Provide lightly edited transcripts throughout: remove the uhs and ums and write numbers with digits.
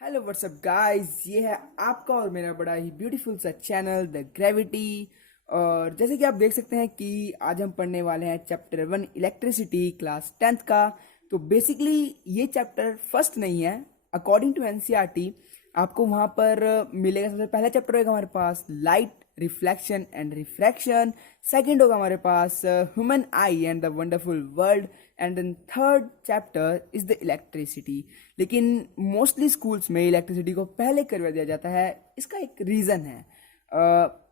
Hello what's up guys, ये है आपका और मेरा बड़ा ही ब्यूटीफुल सा चैनल द ग्रेविटी। और जैसे कि आप देख सकते हैं कि आज हम पढ़ने वाले हैं चैप्टर 1 इलेक्ट्रिसिटी क्लास 10th का। तो बेसिकली ये चैप्टर फर्स्ट नहीं है। अकॉर्डिंग टू एनसीईआरटी आपको वहाँ पर मिलेगा। सबसे पहला चैप्टर होगा हमारे पास light reflection and refraction. Second होगा हमारे पास human eye and the wonderful world. And then third chapter is the electricity. लेकिन मोस्टली स्कूल्स में इलेक्ट्रिसिटी को पहले करवा दिया जाता है। इसका एक रीज़न है।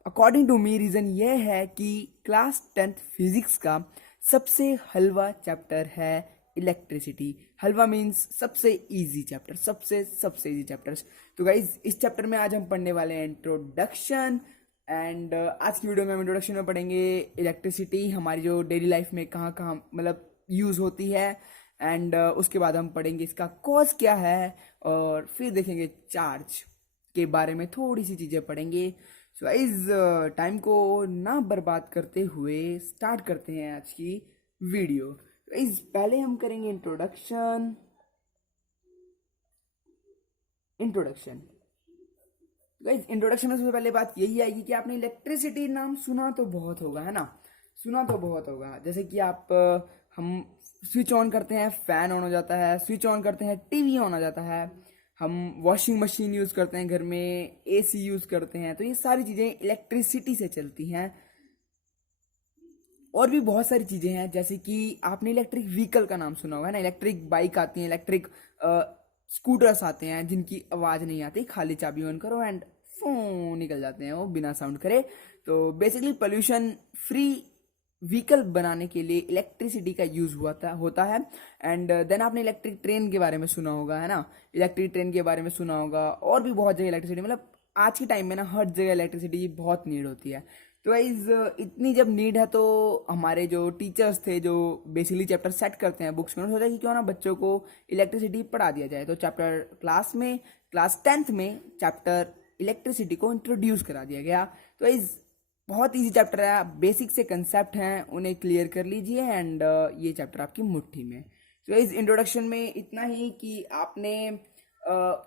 अकॉर्डिंग टू मी रीज़न ये है कि क्लास 10th फिजिक्स का सबसे हलवा चैप्टर है इलेक्ट्रिसिटी। हलवा मीन्स सबसे इजी चैप्टर, सबसे सबसे इजी चैप्टर्स। तो गाइज इस चैप्टर में आज हम पढ़ने वाले हैं इंट्रोडक्शन। एंड आज की वीडियो में हम इंट्रोडक्शन में पढ़ेंगे इलेक्ट्रिसिटी हमारी जो डेली लाइफ में कहाँ कहाँ मतलब यूज़ होती है। एंड उसके बाद हम पढ़ेंगे इसका कॉज क्या है, और फिर देखेंगे चार्ज के बारे में थोड़ी सी चीज़ें पढ़ेंगे। सो गाइज टाइम को ना बर्बाद करते हुए स्टार्ट करते हैं आज की वीडियो। गाइज पहले हम करेंगे इंट्रोडक्शन। गाइज इंट्रोडक्शन में सबसे पहले बात यही आएगी कि आपने इलेक्ट्रिसिटी नाम सुना तो बहुत होगा, है ना। सुना तो बहुत होगा। जैसे कि आप हम स्विच ऑन करते हैं, फैन ऑन हो जाता है। स्विच ऑन करते हैं, टीवी ऑन हो जाता है। हम वॉशिंग मशीन यूज़ करते हैं घर में, एसी यूज़ करते हैं। तो ये सारी चीज़ें इलेक्ट्रिसिटी से चलती हैं। और भी बहुत सारी चीज़ें हैं, जैसे कि आपने इलेक्ट्रिक व्हीकल का नाम सुना होगा ना। इलेक्ट्रिक बाइक आती है, इलेक्ट्रिक स्कूटर्स आते हैं जिनकी आवाज़ नहीं आती, खाली चाबी ऑन करो एंड फोन निकल जाते हैं वो बिना साउंड करे। तो बेसिकली पोल्यूशन फ्री व्हीकल बनाने के लिए इलेक्ट्रिसिटी का यूज़ होता है। एंड देन आपने इलेक्ट्रिक ट्रेन के बारे में सुना होगा, है ना। इलेक्ट्रिक ट्रेन के बारे में सुना होगा। और भी बहुत जगह इलेक्ट्रिसिटी, मतलब आज के टाइम में ना हर जगह इलेक्ट्रिसिटी की बहुत नीड होती है। तो गाइज इतनी जब नीड है तो हमारे जो टीचर्स थे जो बेसिकली चैप्टर सेट करते हैं बुक्स में, उन्होंने सोचा कि क्यों ना बच्चों को इलेक्ट्रिसिटी पढ़ा दिया जाए। तो चैप्टर क्लास 10th में चैप्टर इलेक्ट्रिसिटी को इंट्रोड्यूस करा दिया गया। तो गाइज बहुत इजी चैप्टर है, बेसिक से कंसेप्ट हैं उन्हें क्लियर कर लीजिए एंड ये चैप्टर आपकी मुट्ठी में। तो इस इंट्रोडक्शन में इतना ही कि आपने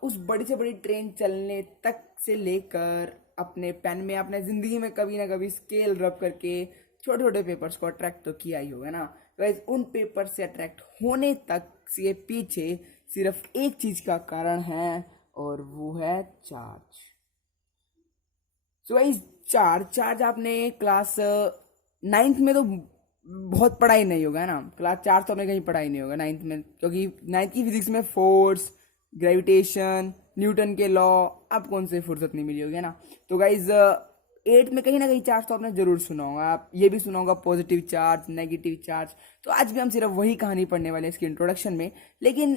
उस बड़ी से बड़ी ट्रेन चलने तक से लेकर अपने पेन में अपने ज़िंदगी में कभी ना कभी स्केल रब करके छोटे छोटे पेपर्स को अट्रैक्ट तो किया ही होगा ना। गाइस उन पेपर से अट्रैक्ट होने तक के पीछे सिर्फ एक चीज़ का कारण है, और वो है चार्ज। सो गाइस चार्ज आपने क्लास 9th में तो बहुत पढ़ाई नहीं होगा, है ना। क्लास 4 तो आपने कहीं पढ़ाई नहीं होगा 9th में, क्योंकि 9th की फिजिक्स में फोर्स, ग्रेविटेशन, न्यूटन के लॉ आप कौन से फुर्सत नहीं मिली होगी, है ना। तो गाइज 8th में कहीं ना कहीं चार्ज तो आपने जरूर सुना होगा। आप ये भी सुना होगा पॉजिटिव चार्ज, नेगेटिव चार्ज। तो आज भी हम सिर्फ वही कहानी पढ़ने वाले हैं इसकी इंट्रोडक्शन में, लेकिन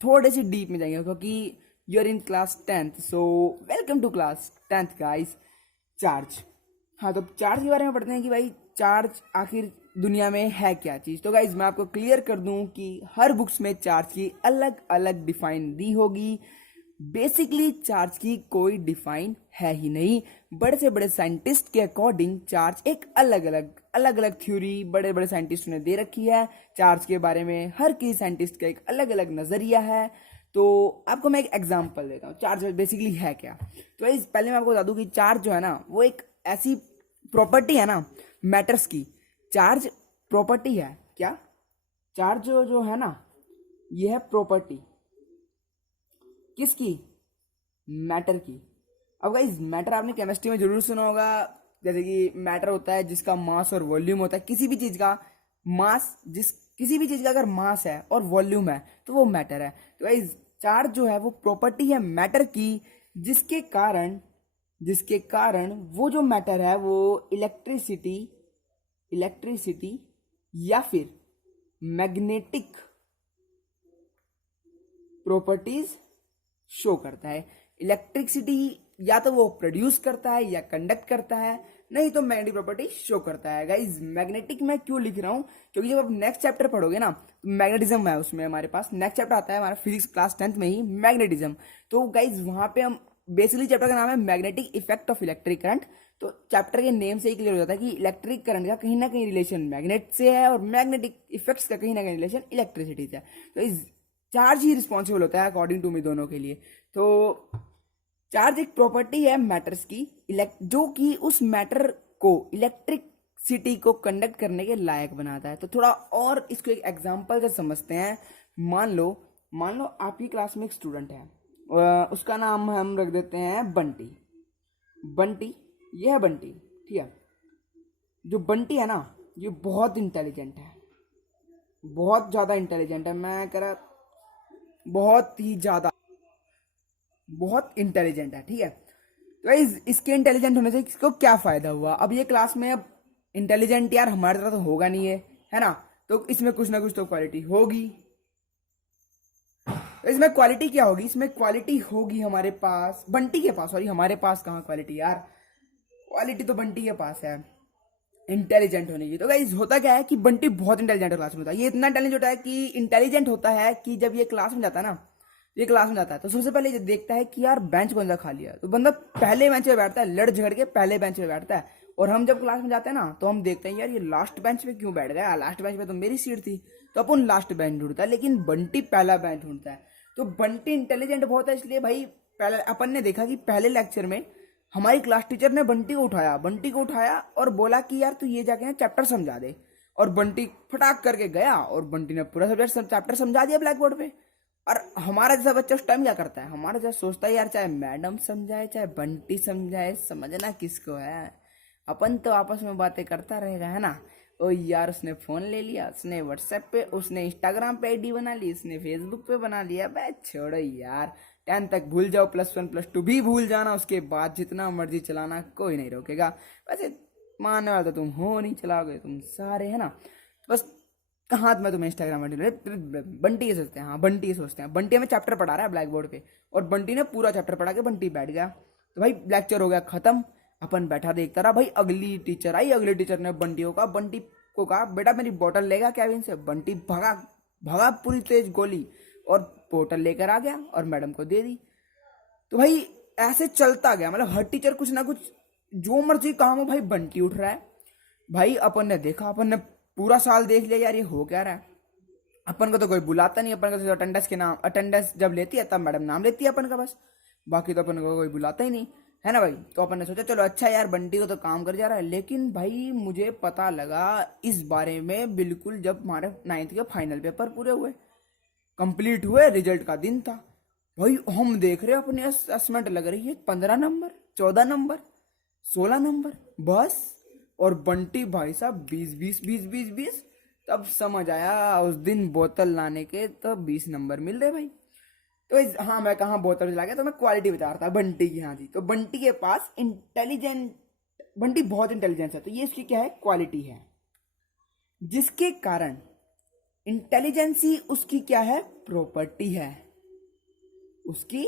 थोड़े से डीप में जाएंगे क्योंकि you are in class 10th। So welcome to class 10th guys. Charge, हाँ, तो चार्ज के बारे में पढ़ते हैं कि भाई चार्ज आखिर दुनिया में है क्या चीज़। तो गाइज मैं आपको क्लियर कर दूं कि हर बुक्स में चार्ज की अलग अलग डिफाइन दी होगी। बेसिकली चार्ज की कोई डिफाइन है ही नहीं। बड़े से बड़े साइंटिस्ट के अकॉर्डिंग चार्ज एक अलग अलग थ्योरी बड़े बड़े साइंटिस्ट ने दे रखी है। चार्ज के बारे में हर किसी साइंटिस्ट का एक अलग अलग नज़रिया है। तो आपको मैं एक एग्जांपल देता हूँ चार्ज बेसिकली है क्या। तो इस पहले मैं आपको बता दूं कि चार्ज जो है ना वो एक ऐसी प्रॉपर्टी है ना मैटर्स की। चार्ज प्रॉपर्टी है क्या? चार्ज जो है ना ये है प्रॉपर्टी किसकी? मैटर की। अब गाइस मैटर आपने केमिस्ट्री में जरूर सुना होगा। जैसे कि मैटर होता है जिसका मास और वॉल्यूम होता है। किसी भी चीज़ का मास, किसी भी चीज़ का अगर मास है और वॉल्यूम है तो वो मैटर है। तो गाइस चार्ज जो है वो प्रॉपर्टी है मैटर की, जिसके कारण वो जो मैटर है वो इलेक्ट्रिसिटी या फिर मैग्नेटिक प्रॉपर्टीज शो करता है। इलेक्ट्रिसिटी या तो वो प्रोड्यूस करता है या कंडक्ट करता है, नहीं तो मैग्नेटिक प्रॉपर्टी शो करता है। गाइज मैग्नेटिक मैं क्यों लिख रहा हूँ, क्योंकि जब आप नेक्स्ट चैप्टर पढ़ोगे ना तो मैग्नेटिज्म है उसमें हमारे पास नेक्स्ट चैप्टर आता है हमारा फिजिक्स क्लास 10th में ही, मैग्नेटिज्म। तो गाइज वहाँ पे हम बेसिकली चैप्टर का नाम है magnetic effect of electric current. तो चैप्टर के नेम से ही क्लियर हो जाता है कि इलेक्ट्रिक करंट का कहीं ना कहीं रिलेशन मैग्नेट से है और मैग्नेटिक इफेक्ट्स का कहीं ना कहीं रिलेशन इलेक्ट्रिसिटी से है। तो इस चार्ज ही रिस्पॉन्सिबल होता है अकॉर्डिंग टू मी दोनों के लिए। तो चार्ज एक प्रॉपर्टी है मैटर्स की, जो कि उस मैटर को इलेक्ट्रिसिटी को कंडक्ट करने के लायक बनाता है। तो थोड़ा और इसको एक एग्जांपल से समझते हैं। मान लो आपकी क्लास में एक स्टूडेंट है, उसका नाम हम रख देते हैं बंटी। बंटी, ये है बंटी, ठीक है। जो बंटी है ना, ये बहुत इंटेलिजेंट है, बहुत ज़्यादा इंटेलिजेंट है। मैं कह रहा बहुत ही ज़्यादा, बहुत इंटेलिजेंट है, ठीक है। तो इसके इंटेलिजेंट होने से इसको क्या फ़ायदा हुआ? अब ये क्लास में अब इंटेलिजेंट यार हमारे तरह तो होगा नहीं है ना। तो इसमें कुछ ना कुछ तो क्वालिटी होगी। तो इसमें क्वालिटी क्या होगी? इसमें क्वालिटी होगी हमारे पास, बंटी के पास, सॉरी हमारे पास कहाँ क्वालिटी यार, क्वालिटी तो बंटी के पास है इंटेलिजेंट होने की। तो गाइस होता क्या है कि बंटी बहुत इंटेलिजेंट क्लास में होता है। ये इतना इंटेलिजेंट होता है कि इंटेलिजेंट होता है कि जब ये क्लास में जाता है ना, ये क्लास में जाता है तो सबसे पहले ये देखता है कि यार बेंच कौन सा खाली है। तो बंदा पहले बेंच पे बैठता है, लड़ झगड़ के पहले बेंच पे बैठता है। और हम जब क्लास में जाते हैं ना, तो हम देखते हैं यार ये लास्ट बेंच पे क्यों बैठ गया, लास्ट बेंच पे तो मेरी सीट थी। तो अपन लास्ट बेंच ढूंढता है, लेकिन बंटी पहला बेंच ढूंढता है। तो बंटी इंटेलिजेंट बहुत है, इसलिए भाई पहले अपन ने देखा कि पहले लेक्चर में हमारी क्लास टीचर ने बंटी को उठाया और बोला कि यार तू ये जाके ना चैप्टर समझा दे। और बंटी फटाक करके गया और बंटी ने पूरा सब्जेक्ट चैप्टर समझा दिया ब्लैक बोर्ड पे। और हमारा जैसा बच्चा उस टाइम क्या करता है, हमारा जैसा सोचता है यार चाहे मैडम समझाए चाहे बंटी समझाए, समझना किसको है, अपन तो आपस में बातें करता रहेगा, है ना। ओ यार उसने फोन ले लिया, उसने व्हाट्सएप पे, उसने इंस्टाग्राम पे आईडी बना ली, उसने फेसबुक पे बना लिया। बे छोड़ो यार, 10 तक भूल जाओ, +1 +2 भी भूल जाना, उसके बाद जितना मर्जी चलाना कोई नहीं रोकेगा। वैसे मानने वाला तो तुम हो नहीं, चलाओगे तुम सारे, है ना। बस कहाँ मैं तुम्हें इंस्टाग्राम बंटी ये सोचते हैं, हाँ बंटी ये सोचते हैं। बंटी हमें चैप्टर पढ़ा रहा है ब्लैक बोर्ड पे, और बंटी ने पूरा चैप्टर पढ़ा के बंटी बैठ गया। तो भाई लेक्चर हो गया खत्म, अपन बैठा देखता रहा। भाई अगली टीचर आई, अगली टीचर ने बंटी को कहा बेटा मेरी बोतल लेगा कैबिन से। बंटी भागा भागा पूरी तेज गोली, और बोतल लेकर आ गया और मैडम को दे दी। तो भाई ऐसे चलता गया, मतलब हर टीचर कुछ ना कुछ, जो मर्जी काम हो भाई बंटी उठ रहा है। भाई अपन ने देखा, अपन ने पूरा साल देख लिया यार ये हो क्या रहा है। अपन को तो कोई बुलाता नहीं, अपन को तो अटेंडेंस जब लेती है तब मैडम नाम लेती है अपन का बस, बाकी तो अपन को कोई बुलाता ही नहीं, है ना भाई। तो अपन ने सोचा चलो अच्छा यार बंटी को तो काम कर जा रहा है। लेकिन भाई मुझे पता लगा इस बारे में बिल्कुल जब हमारे 9th के फाइनल पेपर पूरे हुए, कंप्लीट हुए, रिजल्ट का दिन था। भाई हम देख रहे अपनी असेसमेंट लग रही है 15 नंबर, 14 नंबर, 16 नंबर बस। और बंटी भाई साहब 20। तब समझ आया उस दिन बोतल लाने के तो 20 नंबर मिल रहे भाई। तो हाँ मैं कहाँ बोतल चला गया, तो मैं क्वालिटी बता रहा था बंटी की। हाँ जी, तो बंटी के पास बंटी बहुत इंटेलिजेंस है। तो ये इसकी क्या है, क्वालिटी है, जिसके कारण इंटेलिजेंसी उसकी क्या है, प्रॉपर्टी है, उसकी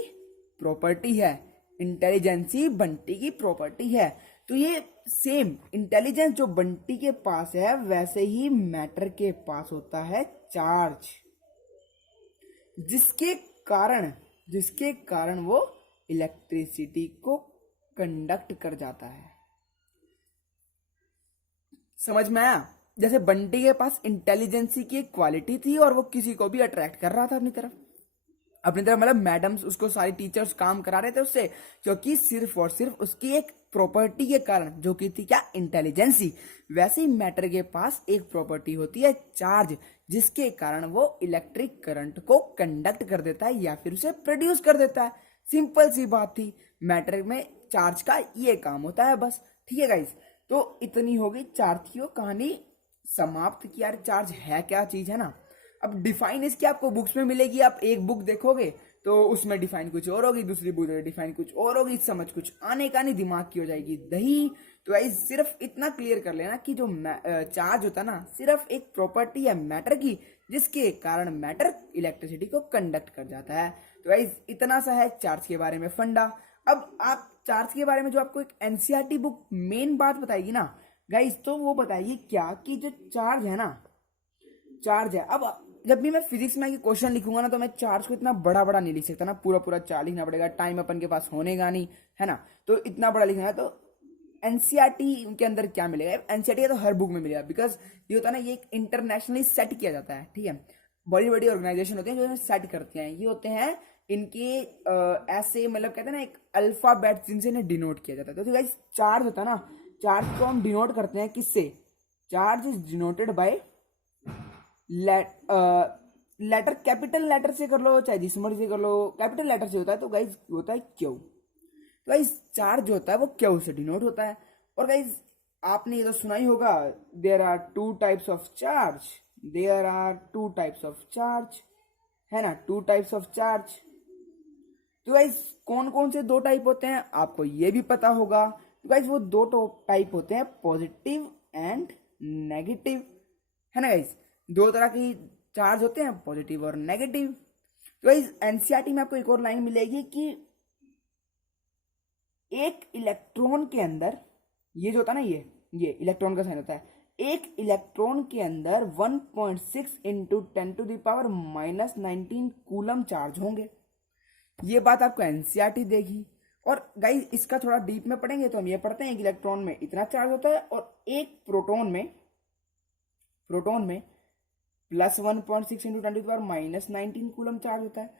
प्रॉपर्टी है। इंटेलिजेंसी बंटी की प्रॉपर्टी है। तो ये सेम इंटेलिजेंस जो बंटी के पास है, वैसे ही मैटर के पास होता है चार्ज, जिसके कारण वो इलेक्ट्रिसिटी को कंडक्ट कर जाता है। समझ में आया? जैसे बंटी के पास इंटेलिजेंसी की एक क्वालिटी थी और वो किसी को भी अट्रैक्ट कर रहा था अपनी तरफ, मतलब मैडम्स उसको, सारी टीचर्स काम करा रहे थे उससे, क्योंकि सिर्फ और सिर्फ उसकी एक प्रॉपर्टी के कारण, जो कि थी क्या, इंटेलिजेंसी। वैसे ही मैटर के पास एक प्रॉपर्टी होती है चार्ज, जिसके कारण वो इलेक्ट्रिक करंट को कंडक्ट कर देता है या फिर उसे प्रोड्यूस कर देता है। सिंपल सी बात थी, मैटर में चार्ज का ये काम होता है बस। ठीक है गाइस, तो इतनी होगी चार्ज की वो कहानी समाप्त कि यार चार्ज है क्या चीज, है ना। अब डिफाइन इसकी आपको बुक्स में मिलेगी, आप एक बुक देखोगे तो उसमें डिफाइन कुछ और होगी, दूसरी बुक में डिफाइन कुछ और होगी, समझ कुछ आने का नहीं, दिमाग की हो जाएगी दही। तो गाइस सिर्फ इतना क्लियर कर लेना कि जो चार्ज होता है ना, सिर्फ एक प्रॉपर्टी है मैटर की, जिसके कारण मैटर इलेक्ट्रिसिटी को कंडक्ट कर जाता है। तो गाइस इतना सा है चार्ज के बारे में फंडा। अब आप चार्ज के बारे में जो आपको एक एनसीईआरटी बुक मेन बात बताएगी ना गाइस, तो वो बताएगी क्या कि जो चार्ज है ना, चार्ज है। अब जब भी मैं फिजिक्स में क्वेश्चन लिखूंगा ना, तो मैं चार्ज को इतना बड़ा बड़ा नहीं लिख सकता ना, पूरा पूरा चार्ज लिखना पड़ेगा, टाइम अपन के पास होने का नहीं, है ना। तो इतना बड़ा लिखना है। तो एनसीईआरटी के अंदर क्या मिलेगा, एनसीईआरटी तो हर बुक में मिलेगा, बिकॉज ये होता है ना, ये एक इंटरनेशनली सेट किया जाता है, ठीक है। बड़ी बड़ी ऑर्गेनाइजेशन होती हैं जो सेट करते हैं, ये होते हैं इनके ऐसे मतलब कहते हैं ना एक अल्फाबेट जिनसे इन्हें डिनोट किया जाता है। तो गाइस चार्ज होता है ना, चार्ज को हम डिनोट करते हैं किससे? Charge is denoted by letter, capital letter से कर लो चाहे जिस मर्जी से कर लो, कैपिटल लेटर से होता है तो गाइस होता है क्यू। तो गाइस चार्ज जो होता है वो क्यू से डिनोट होता है। और गाइस आपने ये तो सुना ही होगा, there are two types of charge, there are two types of charge, है ना, टू टाइप्स ऑफ चार्ज। तो गाइस कौन कौन से दो टाइप होते हैं आपको ये भी पता होगा। तो गाइस वो दो टाइप होते हैं, पॉजिटिव एंड नेगेटिव, है ना गाइस, दो तरह की चार्ज होते हैं, पॉजिटिव और नेगेटिव। तो गाइस एनसीईआरटी में आपको एक और लाइन मिलेगी कि एक इलेक्ट्रॉन के अंदर, ये जो होता है ना, ये इलेक्ट्रॉन का साइन होता है, एक इलेक्ट्रॉन के अंदर 1.6 इंटू 10⁻⁻19 कूलम चार्ज होंगे। ये बात आपको एनसीईआरटी देगी। और गाइस इसका थोड़ा डीप में पढ़ेंगे तो हम ये पढ़ते हैं कि इलेक्ट्रॉन में इतना चार्ज होता है और एक प्रोटॉन में प्लस 1.6 इंटू 10⁻⁻19 कूलम चार्ज होता है।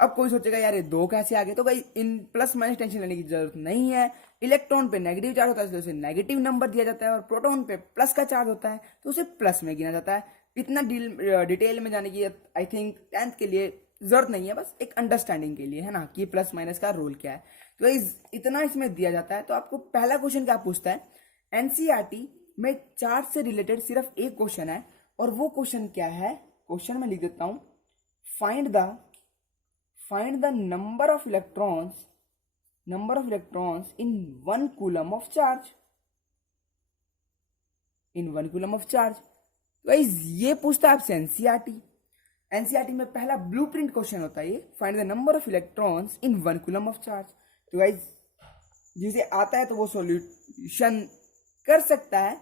अब कोई सोचेगा यार ये दो कैसे आ गए, तो भाई इन प्लस माइनस टेंशन लेने की जरूरत नहीं है। इलेक्ट्रॉन पे नेगेटिव चार्ज होता है इसलिए उसे नेगेटिव नंबर दिया जाता है, और प्रोटॉन पे प्लस का चार्ज होता है तो उसे प्लस में गिना जाता है। इतना डिटेल में जाने की आई थिंक 10th के लिए जरूरत नहीं है, बस एक अंडरस्टैंडिंग के लिए, है ना, कि प्लस माइनस का रोल क्या है। तो इतना इसमें दिया जाता है। तो आपको पहला क्वेश्चन क्या पूछता है, एनसीईआरटी में चार्ज से रिलेटेड सिर्फ एक क्वेश्चन है, और वो क्वेश्चन क्या है, क्वेश्चन में लिख देता हूं, find the number of electrons in 1 coulomb of charge, तो गाइस ये पूछता है आपसे एनसीईआरटी में पहला ब्लूप्रिंट क्वेश्चन होता है ये, find the number of electrons in 1 coulomb of charge. तो गाइस जिसे आता है तो वो सॉल्यूशन कर सकता है,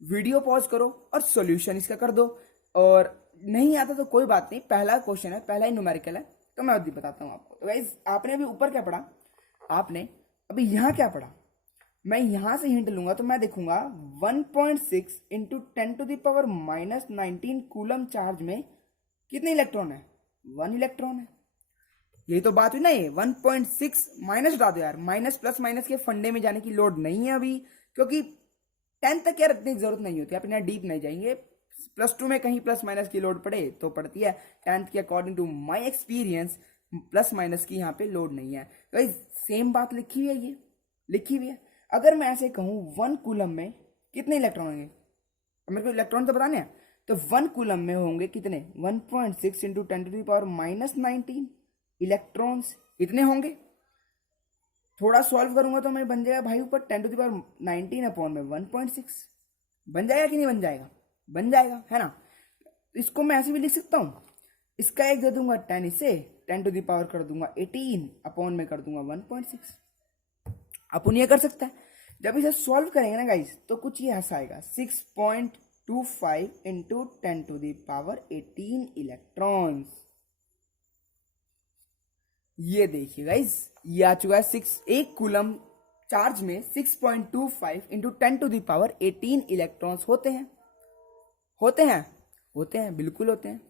वीडियो पॉज करो और सॉल्यूशन इसका कर दो, और नहीं आता तो कोई बात नहीं, पहला क्वेश्चन है, पहला ही न्यूमेरिकल है, तो मैं अभी बताता हूँ आपको। तो गाइस आपने अभी ऊपर क्या पढ़ा, आपने अभी यहाँ क्या पढ़ा, मैं यहां से हिंट लूंगा तो मैं देखूंगा 1.6 इंटू 10⁻⁻19 कूलम चार्ज में कितने इलेक्ट्रॉन है, 1 इलेक्ट्रॉन है। यही तो बात हुई ना, ये 1.6 माइनस हटा दो यार, माइनस प्लस माइनस के फंडे में जाने की लोड नहीं है अभी, क्योंकि 10th तक यार इतनी जरूरत नहीं होती, आप इतना डीप नहीं जाएंगे। +2 में कहीं प्लस माइनस की लोड पड़े तो पड़ती है, 10th की according to my experience plus minus की यहाँ पे लोड नहीं है। तो सेम बात लिखी हुई है, ये लिखी हुई है। अगर मैं ऐसे कहूँ 1 कूलम में कितने इलेक्ट्रॉन होंगे, मेरे को इलेक्ट्रॉन तो बताने हैं, तो 1 कूलम में होंगे कितने, 1.6 इंटू 10⁻⁻19 इलेक्ट्रॉन्स, इतने होंगे। थोड़ा सॉल्व करूंगा तो मैं बन जाएगा भाई ऊपर 10⁻19 अपॉन में 1.6, बन जाएगा कि नहीं बन जाएगा, बन जाएगा, है ना। इसको मैं ऐसे भी लिख सकता हूँ, इसका एक दे दूंगा 10, इसे 10 टू द पावर कर दूंगा 18 अपॉन में कर दूंगा 1.6। अपन ये कर सकता है। जब इसे सॉल्व करेंगे ना गाइस तो कुछ ये ऐसा आएगा, 6.25 into 10 to the power 18 electrons. ये देखिए गाइस ये आ चुका है 1 कूलम चार्ज में 6.25 into 10 to the power 18 electrons होते हैं, बिल्कुल होते हैं।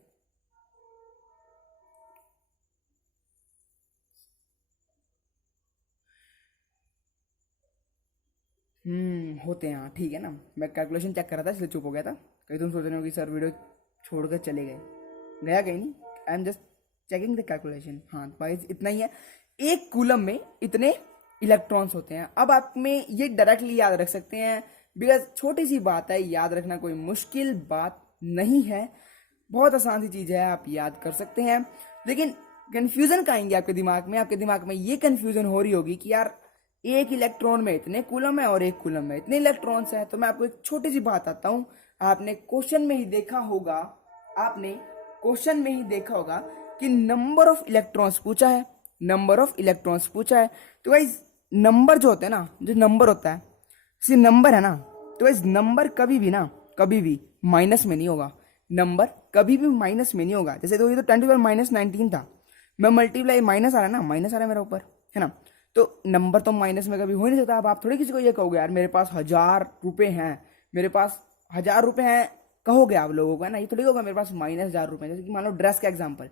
होते हैं, हाँ ठीक है ना। मैं कैलकुलेशन चेक कर रहा था इसलिए चुप हो गया था, कहीं तुम सोच रहे हो कि सर वीडियो छोड़कर चले गए, गया कहीं नहीं, I am just checking the calculation. हाँ भाई इतना ही है, 1 कूलम में इतने इलेक्ट्रॉन्स होते हैं। अब आप में ये डायरेक्टली याद रख सकते हैं, बिकॉज छोटी सी बात है, याद रखना कोई मुश्किल बात नहीं है, बहुत आसान सी चीज़ है, आप याद कर सकते हैं। लेकिन कन्फ्यूजन का आएंगे आपके दिमाग में ये कन्फ्यूजन हो रही होगी कि यार 1 इलेक्ट्रॉन में इतने कूलम है और 1 कूलम में इतने इलेक्ट्रॉन्स है। तो मैं आपको एक छोटी सी बात आता हूँ, आपने क्वेश्चन में ही देखा होगा कि नंबर ऑफ इलेक्ट्रॉन्स पूछा है, तो गाइस नंबर जो होते हैं ना, जो नंबर होता है, जैसे नंबर है ना, तो गाइस नंबर कभी भी माइनस में नहीं होगा, नंबर कभी भी माइनस में नहीं होगा। जैसे तो ये तो 10⁻⁻19 था, मैं मल्टीप्लाई माइनस आ रहा है मेरा ऊपर, है ना, तो नंबर तो माइनस में कभी हो ही नहीं सकता। अब आप थोड़ी किसी को ये कहोगे यार मेरे पास 1000 रुपये हैं, कहोगे आप लोगों को, है ना, ये थोड़ी होगा मेरे पास -1000 रुपये। जैसे कि मान लो ड्रेस का एग्जाम्पल,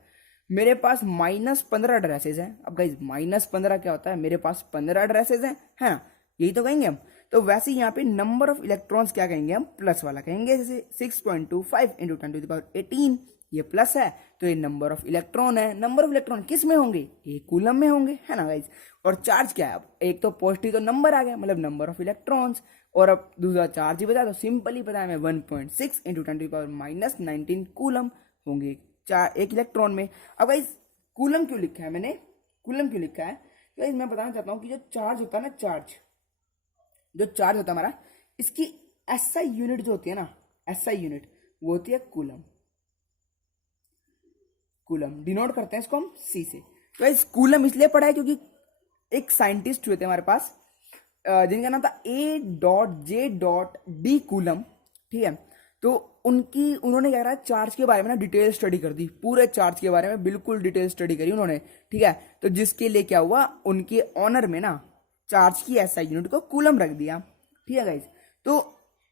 मेरे पास -15 ड्रेसेज हैं। अब गाइज -15 क्या होता है, मेरे पास 15 ड्रेसेज हैं, है ना, यही तो कहेंगे हम। तो वैसे ही यहाँ पे नंबर ऑफ इलेक्ट्रॉन्स क्या कहेंगे हम, प्लस वाला कहेंगे। जैसे 6.25 × 10⁻18 ये प्लस है, तो ये नंबर ऑफ इलेक्ट्रॉन है। नंबर ऑफ इलेक्ट्रॉन किस में होंगे, ये कूलम में होंगे, है ना गाइज। और चार्ज क्या है, अब एक तो पॉजिटिव तो नंबर आ गया, मतलब नंबर ऑफ इलेक्ट्रॉन्स, और अब दूसरा चार्ज ही बताया, तो सिंपली बताया मैं 1.6 × 10⁻19 कूलम होंगे एक इलेक्ट्रॉन में। अब गाइज कूलम क्यों लिखा है मैंने, कूलम क्यों लिखा है, तो गाइज मैं बताना चाहता हूँ कि जो चार्ज होता है ना, जो चार्ज होता है हमारा, इसकी एसआई यूनिट जो होती है ना, एसआई यूनिट वो होती है कूलम। कूलम डिनोट करते हैं इसको हम सी से। तो गाइज कूलम इसलिए पढ़ा है क्योंकि एक साइंटिस्ट हुए थे हमारे पास जिनका नाम था A.J.D कूलम, ठीक है। तो उन्होंने क्या करा, चार्ज के बारे में ना डिटेल स्टडी कर दी, पूरे चार्ज के बारे में बिल्कुल डिटेल स्टडी करी उन्होंने, ठीक है। तो जिसके लिए क्या हुआ, उनके ऑनर में ना चार्ज की एसआई यूनिट को कूलम रख दिया, ठीक है गाइज। तो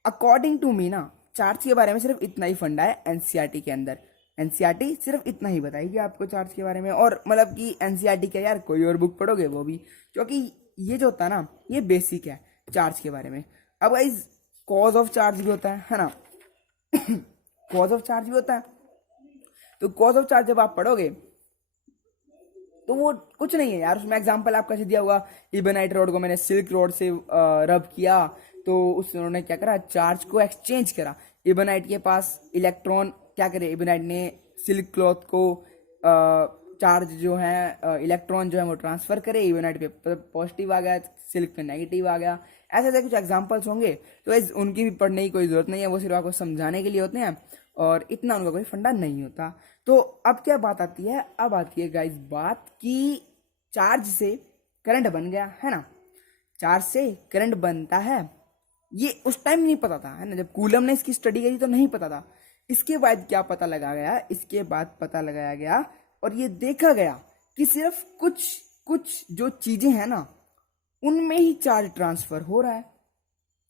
अकॉर्डिंग टू मी ना, चार्ज के बारे में सिर्फ इतना ही फंडा है एनसीईआरटी के अंदर। एनसीईआरटी सिर्फ इतना ही बताएगी आपको चार्ज के बारे में, और मतलब कि एनसीईआरटी क्या यार, कोई और बुक पढ़ोगे वो भी, क्योंकि ये जो होता है ना, ये बेसिक है चार्ज के बारे में। अब गाइज कॉज ऑफ चार्ज भी होता है ना कॉज ऑफ चार्ज भी होता है। तो कॉज ऑफ चार्ज जब आप पढ़ोगे तो वो कुछ नहीं है यार, उसमें एग्जांपल आपका दिया हुआ, इबोनाइट रोड को मैंने सिल्क रोड से रब किया, तो उन्होंने क्या करा, चार्ज को एक्सचेंज करा। इबोनाइट के पास इलेक्ट्रॉन क्या करे, इबोनाइट ने सिल्क क्लॉथ को चार्ज जो है, इलेक्ट्रॉन जो है वो ट्रांसफर करे, इबोनाइट पे पॉजिटिव आ गया, सिल्क पे नेगेटिव आ गया। ऐसे ऐसे कुछ एग्जांपल्स होंगे, तो उनकी भी पढ़ने की कोई जरूरत नहीं है, वो सिर्फ आपको समझाने के लिए होते हैं, और इतना उनका कोई फंडा नहीं होता। तो अब क्या बात आती है, अब आती है गाइस बात कि चार्ज से करंट बन गया, है ना, चार्ज से करंट बनता है, ये उस टाइम नहीं पता था, है ना, जब कूलम ने इसकी स्टडी करी तो नहीं पता था। इसके बाद क्या पता लगा गया, इसके बाद पता लगाया गया और ये देखा गया कि सिर्फ कुछ कुछ जो चीजें हैं ना, उनमें ही चार्ज ट्रांसफर हो रहा है,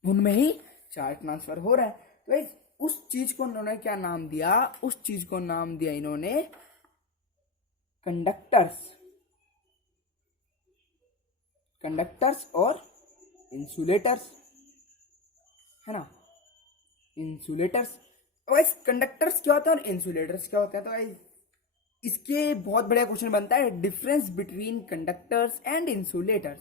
उनमें ही चार्ज ट्रांसफर हो रहा है। तो उस चीज को उन्होंने क्या नाम दिया, उस चीज को नाम दिया इन्होंने कंडक्टर्स, कंडक्टर्स और इंसुलेटर्स, है ना, इंसुलेटर्स। वैसे कंडक्टर्स क्या होते हैं और इंसुलेटर्स क्या होते हैं, तो इसके बहुत बढ़िया क्वेश्चन बनता है, difference between conductors and insulators.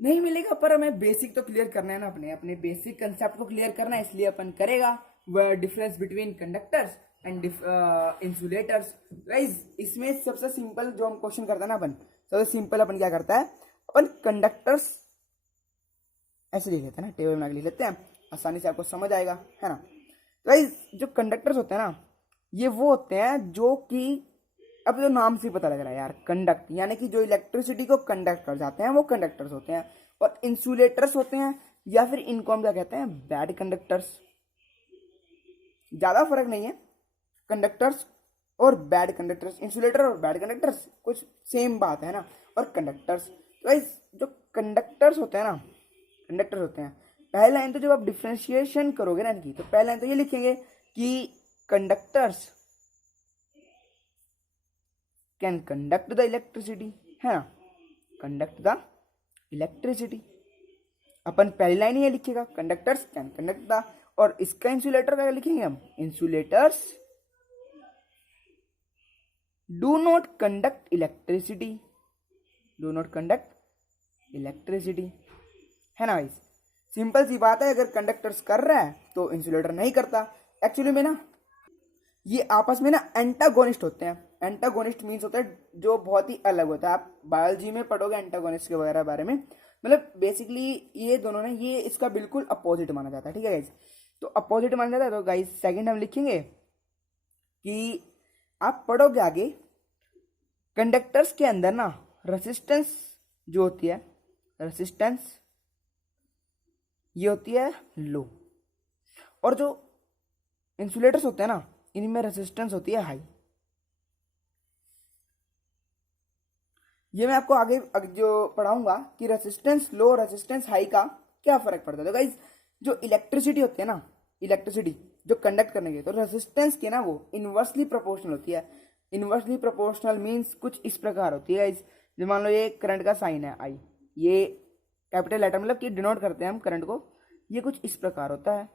नहीं मिलेगा, पर हमें बेसिक तो क्लियर करना है ना, अपने अपने बेसिक कंसेप्ट को क्लियर करना है, इसलिए अपन करेगा वह difference between conductors and insulators. Guys इसमें सबसे सिंपल जो हम क्वेश्चन करते हैं ना, अपन सबसे सिंपल अपन क्या करता है, अपन कंडक्टर्स ऐसे लिख लेते हैं ना, टेबल में लिख लेते हैं, आसानी से आपको समझ आएगा, है ना। गाइस जो कंडक्टर्स होते हैं ना, ये वो होते हैं जो कि अब तो नाम से पता लग रहा है यार, कंडक्ट यानी कि जो इलेक्ट्रिसिटी को कंडक्ट कर जाते हैं वो कंडक्टर्स होते हैं, और इंसुलेटर्स होते हैं, या फिर इनको हम क्या कहते हैं, बैड कंडक्टर्स। ज्यादा फर्क नहीं है कंडक्टर्स और बैड कंडक्टर्स, इंसुलेटर और बैड कंडक्टर्स कुछ सेम बात है ना। और कंडक्टर्स, तो जो कंडक्टर्स होते हैं ना, कंडक्टर्स होते हैं, पहला लाइन तो जब आप डिफ्रेंशिएशन करोगे ना इनकी, तो पहला लाइन तो ये लिखेंगे कि conductors can conduct the electricity, है ना, कंडक्ट द इलेक्ट्रिसिटी। अपन पहली लाइन ये लिखेगा कंडक्टर्स कैन कंडक्ट द, और इसका इंसुलेटर क्या लिखेंगे हम, insulators do not conduct electricity, do not conduct electricity, है ना भाई। सिंपल सी बात है, अगर कंडक्टर्स कर रहा है तो इंसुलेटर नहीं करता। एक्चुअली में ना ये आपस में ना एंटागोनिस्ट होते हैं। एंटागोनिस्ट मीन्स होता है जो बहुत ही अलग होता है, आप बायोलॉजी में पढ़ोगे एंटागोनिस्ट के वगैरह बारे में, मतलब बेसिकली ये दोनों ने, ये इसका बिल्कुल अपोजिट माना जाता है, ठीक है गाइज। तो अपोजिट माना जाता है, तो गाइज सेकंड हम लिखेंगे कि आप पढ़ोगे आगे, कंडक्टर्स के अंदर ना रेसिस्टेंस जो होती है, रेसिस्टेंस ये होती है लो, और जो इंसुलेटर्स होते हैं ना, इनमें रेसिस्टेंस होती है हाई। ये मैं आपको आगे जो पढ़ाऊंगा कि रेसिस्टेंस लो रेसिस्टेंस हाई का क्या फर्क पड़ता है। तो गाइज जो इलेक्ट्रिसिटी होती है ना, इलेक्ट्रिसिटी जो कंडक्ट करने के, तो रेजिस्टेंस की ना वो इनवर्सली प्रोपोर्शनल होती है। इनवर्सली प्रोपोर्शनल मीन्स कुछ इस प्रकार होती है, जो मान लो ये करंट का साइन है आई, ये कैपिटल लेटर मतलब कि डिनोट करते हैं हम करंट को, ये कुछ इस प्रकार होता है।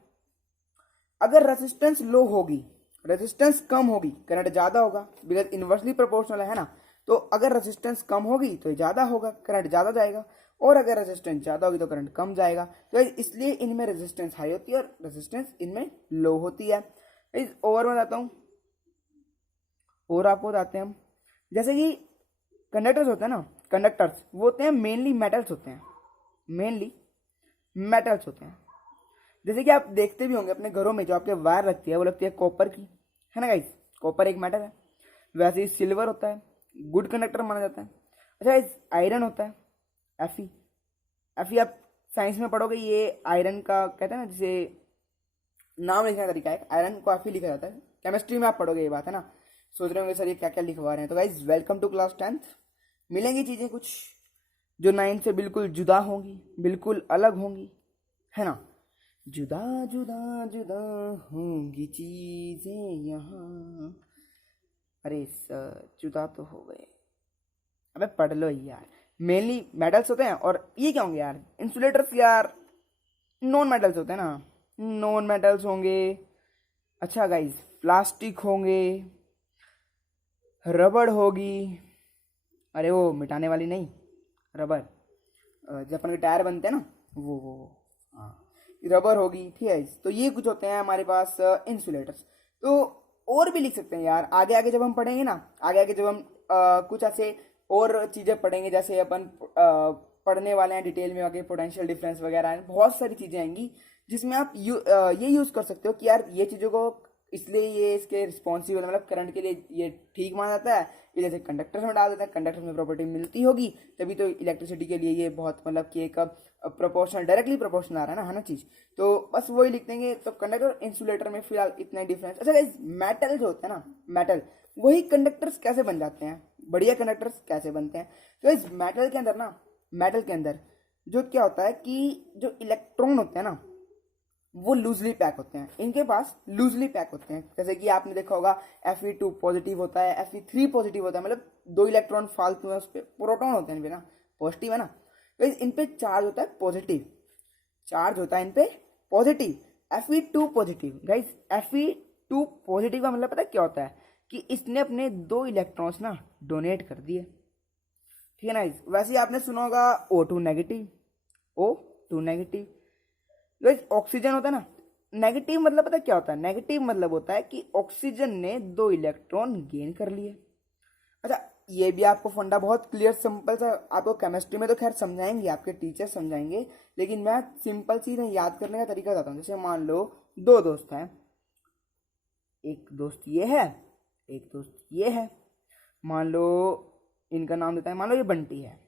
अगर रेजिस्टेंस लो होगी, रेजिस्टेंस कम होगी, करंट ज्यादा होगा, बिकॉज इनवर्सली प्रोपोर्शनल है ना। तो अगर रेजिस्टेंस कम होगी तो ज्यादा होगा, करंट ज्यादा जाएगा, और अगर रेजिस्टेंस ज्यादा होगी तो करंट कम जाएगा। तो इसलिए इनमें रेजिस्टेंस हाई होती है और रेजिस्टेंस इनमें लो होती है। और मैं बताता हूँ, और आपको बताते हैं हम, जैसे कि कंडक्टर्स होते हैं ना, कंडक्टर्स वो होते हैं मेनली मेटल्स होते हैं, मेनली मेटल्स होते हैं। जैसे कि आप देखते भी होंगे अपने घरों में जो आपके वायर लगती है वो लगती है कॉपर की, है ना गाइस, कॉपर एक मेटल है। वैसे ही सिल्वर होता है, गुड कंडक्टर माना जाता है। अच्छा गाइस, आयरन होता है, एफी, एफी आप साइंस में पढ़ोगे, ये आयरन का कहते हैं ना, जिसे नाम लिखने का तरीका है, आयरन को एफी लिखा जाता है। केमिस्ट्री में आप पढ़ोगे ये बात, है ना। सोच रहे होंगे सर ये क्या क्या लिखवा रहे हैं। तो guys welcome to class 10th। मिलेंगी चीज़ें कुछ जो 9 से बिल्कुल जुदा होंगी, बिल्कुल अलग होंगी, है ना। जुदा जुदा जुदा होंगी चीजें यहाँ। अरे सर जुदा तो हो गए, अबे पढ़ लो यार। मेनली मेटल्स होते हैं, और ये क्या होंगे यार, इंसुलेटर्स यार नॉन मेटल्स होते हैं ना, नॉन मेटल्स होंगे। अच्छा गाइज, प्लास्टिक होंगे, रबड़ होगी, अरे वो मिटाने वाली नहीं, रबर, जब अपन के टायर बनते हैं ना, वो हाँ, रबर होगी, ठीक है। तो ये कुछ होते हैं हमारे पास इंसुलेटर्स। तो और भी लिख सकते हैं यार, आगे आगे जब हम पढ़ेंगे ना, आगे आगे जब हम कुछ ऐसे और चीज़ें पढ़ेंगे, जैसे अपन पढ़ने वाले हैं डिटेल में, आगे पोटेंशियल डिफरेंस वगैरह है, बहुत सारी चीज़ें आएंगी जिसमें आप ये यूज़ कर सकते हो कि यार ये चीज़ों को, इसलिए ये इसके रिस्पॉन्सिबल, मतलब करंट के लिए ये ठीक माना जाता है, ये जैसे कंडक्टर्स में डाल देते हैं, कंडक्टर्स में प्रॉपर्टी मिलती होगी, तभी तो इलेक्ट्रिसिटी के लिए ये बहुत मतलब कि एक प्रोपोर्शनल, डायरेक्टली प्रोपोर्शनल आ रहा है ना चीज़। तो बस वही लिख देंगे। तो कंडक्टर और इंसुलेटर में फिलहाल इतना ही डिफरेंस। अच्छा गाइस, मेटल जो होता है ना, मेटल, वही कंडक्टर्स कैसे बन जाते हैं, बढ़िया कंडक्टर्स कैसे बनते हैं। तो इस मेटल के अंदर ना, मेटल के अंदर जो क्या होता है कि जो इलेक्ट्रॉन होते हैं ना, वो लूजली पैक होते हैं, इनके पास लूजली पैक होते हैं। जैसे कि आपने देखा होगा Fe2 पॉजिटिव होता है, Fe3 पॉजिटिव होता है, मतलब 2 इलेक्ट्रॉन फालतू है, उस पर प्रोटॉन होते हैं इन पे ना, पॉजिटिव है ना। तो इन पे चार्ज होता है पॉजिटिव, चार्ज होता है इन पे positive, Fe2 positive. Guys Fe2 positive का मतलब पता है क्या होता है, कि इसने अपने 2 इलेक्ट्रॉन्स ना डोनेट कर दिए, ठीक है ना। वैसे ही आपने सुना होगा O2 नेगेटिव, O2 नेगेटिव। जो ऑक्सीजन होता है ना, नेगेटिव मतलब पता क्या होता है, नेगेटिव मतलब होता है कि ऑक्सीजन ने 2 इलेक्ट्रॉन गेन कर लिए। अच्छा, ये भी आपको फंडा बहुत क्लियर सिंपल सा, आपको केमिस्ट्री में तो खैर समझाएंगे, आपके टीचर समझाएंगे, लेकिन मैं सिंपल सी याद करने का तरीका बताता हूँ। जैसे मान लो 2 दोस्त हैं, एक दोस्त ये है, एक दोस्त ये है, मान लो इनका नाम देता है, मान लो ये बंटी है,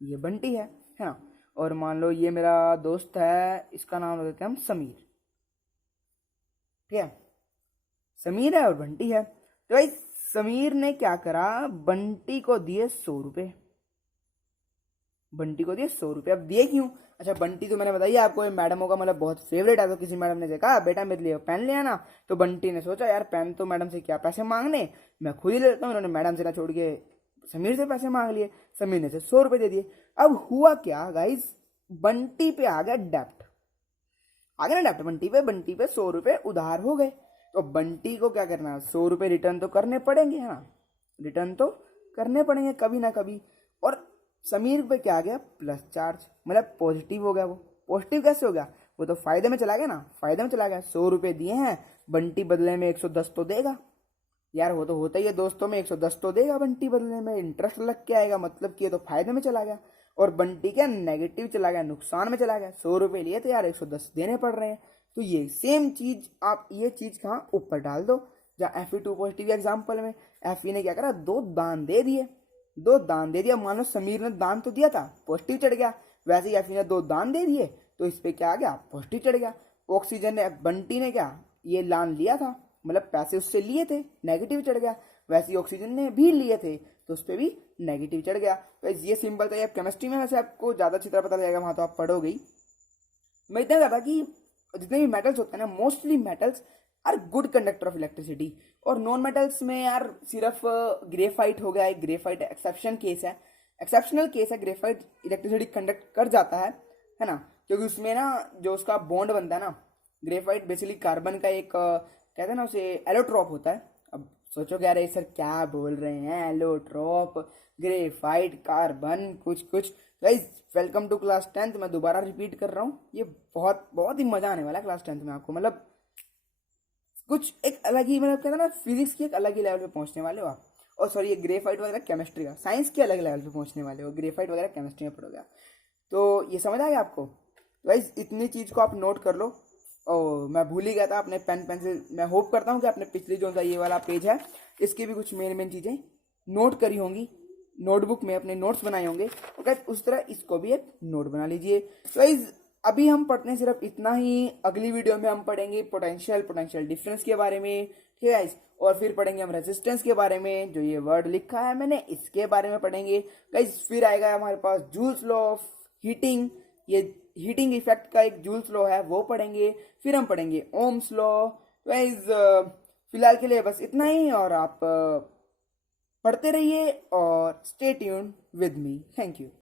ये बंटी है ना। और मान लो ये मेरा दोस्त है, इसका नाम देते हैं हम समीर, ठीक है, समीर है और बंटी है। तो भाई समीर ने क्या करा, बंटी को दिए 100 रुपये, बंटी को दिए 100 रुपये। अब दिए क्यों, अच्छा बंटी तो मैंने बताइए आपको, ये मैडमों का मतलब बहुत फेवरेट है। तो किसी मैडम ने देखा बेटा मेरे लिए पेन ले आना, तो बंटी ने सोचा यार पेन तो मैडम से क्या पैसे मांगने, मैं खुद ही ले लेता हूँ। उन्होंने मैडम से ना छोड़ के समीर से पैसे मांग लिए, समीर ने से 100 रुपये दे दिए। अब हुआ क्या गाइस, बंटी पे आ गया डेप्ट, आ गया ना डेप्ट बंटी पे, बंटी पे 100 रुपये उधार हो गए। तो बंटी को क्या करना, 100 रुपये रिटर्न तो करने पड़ेंगे, है ना, रिटर्न तो करने पड़ेंगे कभी ना कभी। और समीर पे क्या आ गया, प्लस चार्ज, मतलब पॉजिटिव हो गया। वो पॉजिटिव कैसे हो गया, वो तो फायदे में चला गया ना, फायदे में चला गया। 100 रुपये दिए हैं, बंटी बदले में 110 तो देगा यार, वो तो होता ही है दोस्तों में, 110 तो देगा बंटी बदले में, इंटरेस्ट लग के आएगा, मतलब कि ये तो फायदे में चला गया। और बंटी क्या नेगेटिव चला गया, नुकसान में चला गया। 100 रुपये लिए तो यार 110 देने पड़ रहे हैं। तो ये सेम चीज आप ये चीज कहाँ ऊपर डाल दो, जहाँ Fe2 पॉजिटिव एग्जाम्पल में Fe ने क्या करा, 2 दान दे दिए, 2 दान दे दिया। मान लो समीर ने दान तो दिया था, पॉजिटिव चढ़ गया, वैसे ही Fe ने 2 दान दे दिए, तो इस पे क्या आ गया, पॉजिटिव चढ़ गया। ऑक्सीजन ने, बंटी ने क्या ये लान लिया था, मतलब पैसे उससे लिए थे, नेगेटिव चढ़ गया। वैसे ही ऑक्सीजन ने भी लिए थे, तो उस पर भी नेगेटिव चढ़ गया। तो ये सिंपल था। आप केमिस्ट्री में वैसे आपको ज़्यादा अच्छी तरह पता लगेगा, वहाँ तो आप पढ़ोगे ही। मैं इतना कहता कि जितने भी मेटल्स होते हैं ना, mostly metals are good conductor of electricity. और नॉन मेटल्स में यार सिर्फ ग्रेफाइट हो गया, एक ग्रेफाइट एक्सेप्शन केस है, एक्सेप्शनल केस है, ग्रेफाइट इलेक्ट्रिसिटी कंडक्ट कर जाता है ना, क्योंकि उसमें ना जो उसका बॉन्ड बनता है ना, ग्रेफाइट बेसिकली कार्बन का एक कहते हैं ना उसे एलोट्रॉप होता है। अब सोचो यार सर क्या बोल रहे हैं, एलोट्रॉप, ग्रेफाइट, कार्बन, कुछ कुछ। Guys welcome to class 10th। मैं दोबारा रिपीट कर रहा हूँ, ये बहुत बहुत ही मजा आने वाला है क्लास 10th में आपको। मतलब कुछ एक अलग ही, मतलब कहते हैं ना फिजिक्स की एक अलग ही लेवल पे पहुंचने वाले हो आप। और सॉरी ये ग्रेफाइट वगैरह केमिस्ट्री का, साइंस के अलग लेवल पे पहुंचने वाले हो, ग्रेफाइट वगैरह केमिस्ट्री में पढ़ोगे। तो ये समझ आ गया आपको। तो गाइस इतनी चीज को आप नोट कर लो। और मैं भूल ही गया था अपने पेन पेंसिल, मैं होप करता हूँ कि आपने पिछली जो सा ये वाला पेज है इसकी भी कुछ मेन मेन चीजें नोट करी होंगी, नोटबुक में अपने नोट्स बनाए होंगे। तो गाइस उस तरह इसको भी एक नोट बना लीजिए। तो गाइस अभी हम पढ़ते हैं सिर्फ इतना ही। अगली वीडियो में हम पढ़ेंगे पोटेंशियल डिफरेंस के बारे में, ठीक है गाइस। और फिर पढ़ेंगे हम रेजिस्टेंस के बारे में, जो ये वर्ड लिखा है मैंने इसके बारे में पढ़ेंगे गाइस। फिर आएगा हमारे पास जूल्स लॉ ऑफ हीटिंग, ये हीटिंग इफेक्ट का एक जूल्स लॉ है वो पढ़ेंगे। फिर हम पढ़ेंगे ओम्स लॉ। गाइस फिलहाल के लिए बस इतना ही, और आप पढ़ते रहिए और stay tuned with me. Thank you.